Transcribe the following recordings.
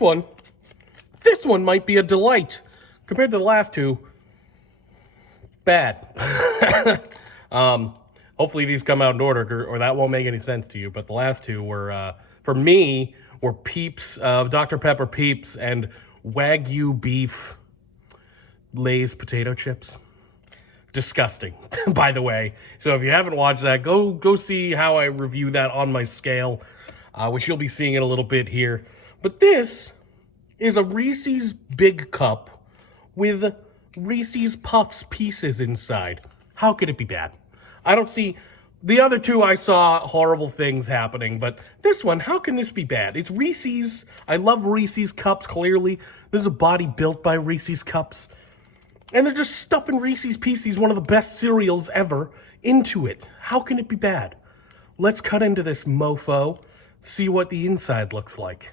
Well, this one might be a delight. Compared to the last two, bad. Hopefully these come out in order, or that won't make any sense to you. But the last two were, for me, were Peeps, Dr. Pepper Peeps, and Wagyu beef Lay's potato chips. Disgusting, by the way. So if you haven't watched that, go see how I review that on my scale, which you'll be seeing in a little bit here. But this is a Reese's Big Cup with Reese's Puffs pieces inside. How could it be bad? I don't see... The other two I saw horrible things happening, but this one, how can this be bad? It's Reese's. I love Reese's Cups, clearly. There's a body built by Reese's Cups. And they're just stuffing Reese's Pieces, one of the best cereals ever, into it. How can it be bad? Let's cut into this mofo, see what the inside looks like.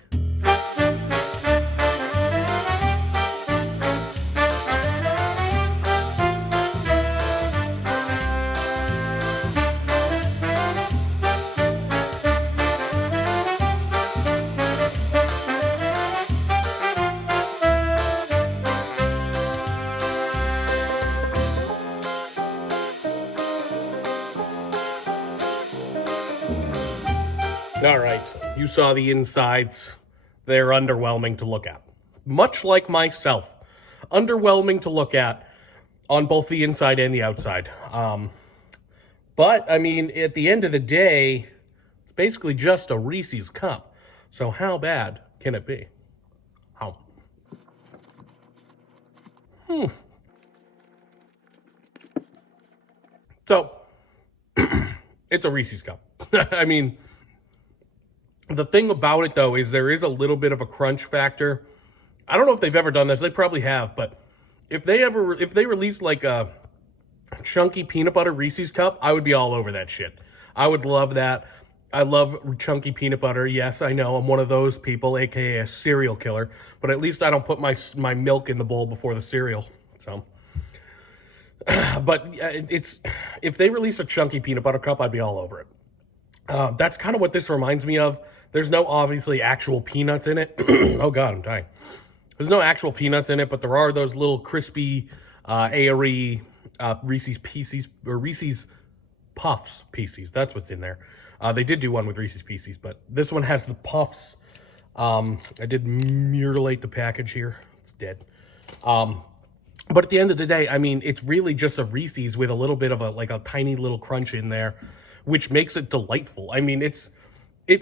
All right, you saw the insides. They're underwhelming to look at. Much like myself. Underwhelming to look at on both the inside and the outside. But, I mean, at the end of the day, it's basically just a Reese's Cup. So how bad can it be? How? So, it's a Reese's Cup. I mean... The thing about it, though, is there is a little bit of a crunch factor. I don't know if they've ever done this. They probably have, but if they release like a chunky peanut butter Reese's Cup, I would be all over that shit. I would love that. I love chunky peanut butter. Yes, I know I'm one of those people, aka a cereal killer, but at least I don't put my milk in the bowl before the cereal. So, but it's if they release a chunky peanut butter cup, I'd be all over it. That's kind of what this reminds me of. There's no obviously actual peanuts in it. Oh God, I'm dying. There's no actual peanuts in it, but there are those little crispy, airy Reese's Pieces, or Reese's Puffs Pieces. That's what's in there. They did do one with Reese's Pieces, but this one has the Puffs. I did mutilate the package here. It's dead. But at the end of the day, I mean, it's really just a Reese's with a little bit of a tiny little crunch in there, which makes it delightful. I mean, it's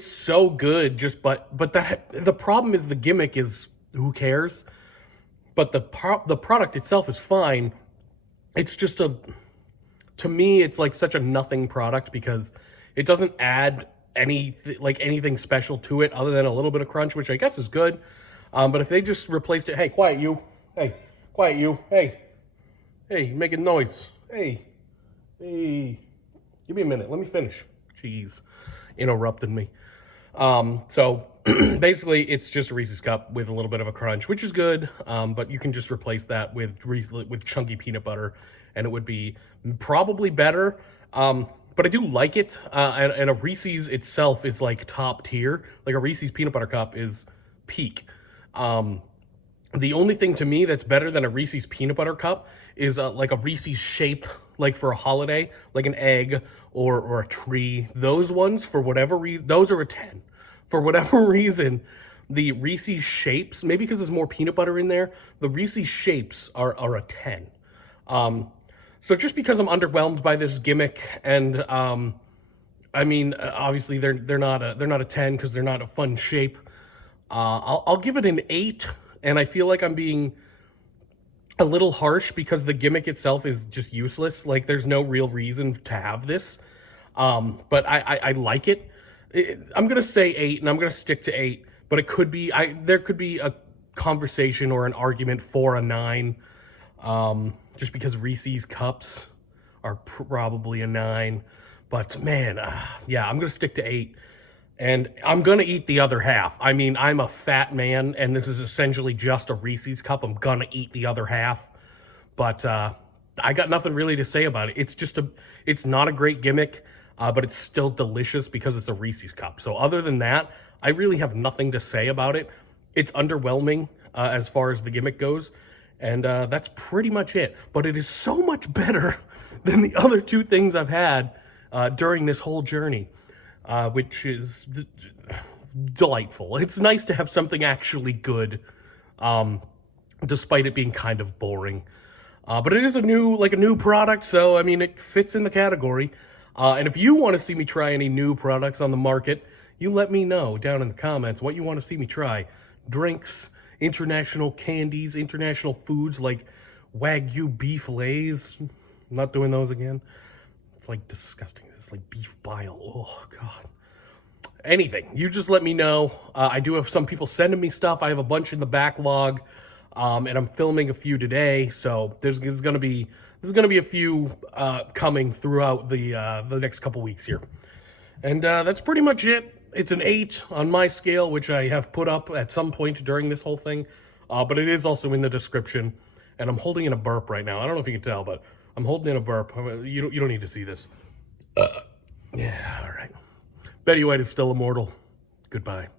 so good, but the problem is the gimmick is, who cares? But the product itself is fine. It's just to me, it's like such a nothing product because it doesn't add anything special to it other than a little bit of crunch, which I guess is good. But if they just replaced it, hey, quiet you. Hey, quiet you. Hey, you're making noise. Hey. Give me a minute. Let me finish. Jeez. Interrupted me. So basically it's just a Reese's Cup with a little bit of a crunch, which is good. But you can just replace that with chunky peanut butter and it would be probably better. But I do like it. And a Reese's itself is like top tier. Like a Reese's peanut butter cup is peak. The only thing to me that's better than a Reese's peanut butter cup is like a Reese's shape, like for a holiday, like an egg or a tree. Those ones, for whatever reason, those are a 10. For whatever reason, the Reese's shapes, maybe because there's more peanut butter in there, the Reese's shapes are a 10. So just because I'm underwhelmed by this gimmick, and I mean, obviously they're not a 10 because they're not a fun shape. I'll give it an 8. And I feel like I'm being a little harsh because the gimmick itself is just useless. Like, there's no real reason to have this. But I like it. I'm going to say 8, and I'm going to stick to 8. But it could be, there could be a conversation or an argument for a 9. Just because Reese's Cups are probably a 9. But man, yeah, I'm going to stick to 8. And I'm going to eat the other half. I mean, I'm a fat man, and this is essentially just a Reese's cup. I'm going to eat the other half. But I got nothing really to say about it. It's not a great gimmick, but it's still delicious because it's a Reese's cup. So other than that, I really have nothing to say about it. It's underwhelming as far as the gimmick goes. And that's pretty much it. But it is so much better than the other 2 things I've had during this whole journey, which is delightful. It's nice to have something actually good, despite it being kind of boring. But it is a new product, so I mean, it fits in the category. And if you want to see me try any new products on the market, you let me know down in the comments what you want to see me try. Drinks, international candies, international foods like Wagyu beef lays. I'm not doing those again. It's like disgusting. It's like beef bile. Oh, God. Anything. You just let me know. I do have some people sending me stuff. I have a bunch in the backlog. And I'm filming a few today, so there's gonna be a few coming throughout the next couple weeks here, and that's pretty much it. It's an 8 on my scale, which I have put up at some point during this whole thing, but it is also in the description. And I'm holding in a burp right now. I don't know if you can tell, but I'm holding in a burp. You don't need to see this. Yeah, all right. Betty White is still immortal. Goodbye.